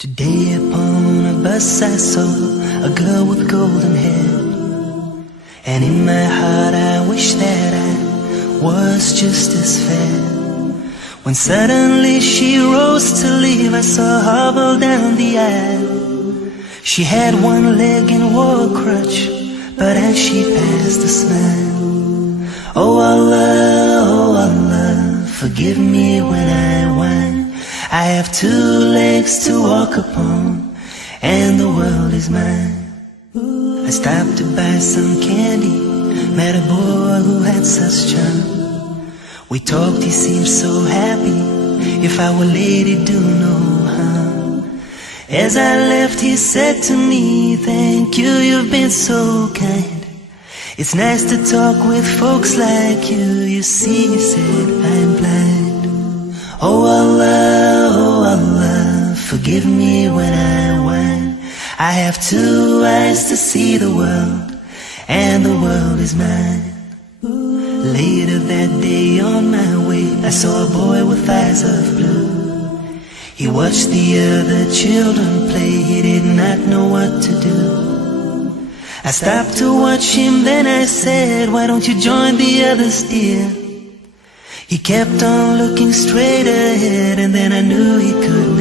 Today upon a bus I saw a girl with golden hair, and in my heart I wish that I was just as fair. When suddenly she rose to leave, I saw her hobble down the aisle. She had one leg and wore a crutch, but as she passed a smile. Oh Allah, forgive me when I whine. I have two legs to walk upon, and the world is mine. I stopped to buy some candy, met a boy who had such charm. We talked, he seemed so happy, if I were late he'd do no harm. As I left he said to me, thank you, you've been so kind. It's nice to talk with folks like you. You see, he said, I'm blind. Oh Allah, forgive me when I whine. I have two eyes to see the world, and the world is mine. Later that day on my way, I saw a boy with eyes of blue. He watched the other children play, he did not know what to do. I stopped to watch him, then I said, why don't you join the others, dear? He kept on looking straight ahead, and then I knew he could